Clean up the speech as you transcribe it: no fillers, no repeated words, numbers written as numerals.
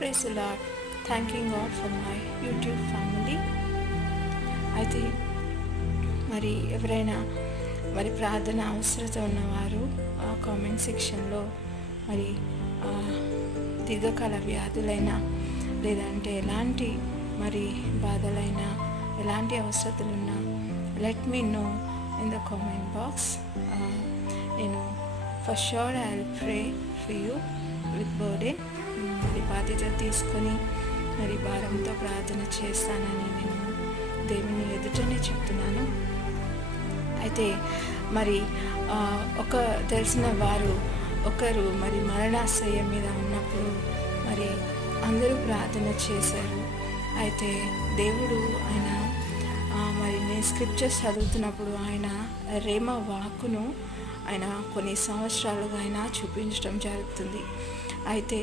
Praise the lord. Thanking god for my YouTube family. అయితే మరి ఎవరైనా మరి ప్రార్థన అవసరత ఉన్నవారు కామెంట్ సెక్షన్లో మరి దీర్ఘకాల వ్యాధులైనా లేదంటే ఎలాంటి మరి బాధలైనా ఎలాంటి అవసరతలున్నా let me know in the comment box. నేను for sure I will pray for you with burden. మరి బాధ్యత తీసుకొని మరి భారంతో ప్రార్థన చేస్తానని నేను దేవుని ఎదుటనే చెప్తున్నాను. అయితే మరి ఒక తెలిసిన వారు ఒకరు మరి మరణాశయం మీద ఉన్నప్పుడు మరి అందరూ ప్రార్థన చేశారు. అయితే దేవుడు ఆయన మరి నేను స్క్రిప్చర్స్ చదువుతున్నప్పుడు ఆయన రేమ వాక్కును ఆయన కొన్ని సంవత్సరాలుగా ఆయన చూపించడం జరుగుతుంది. అయితే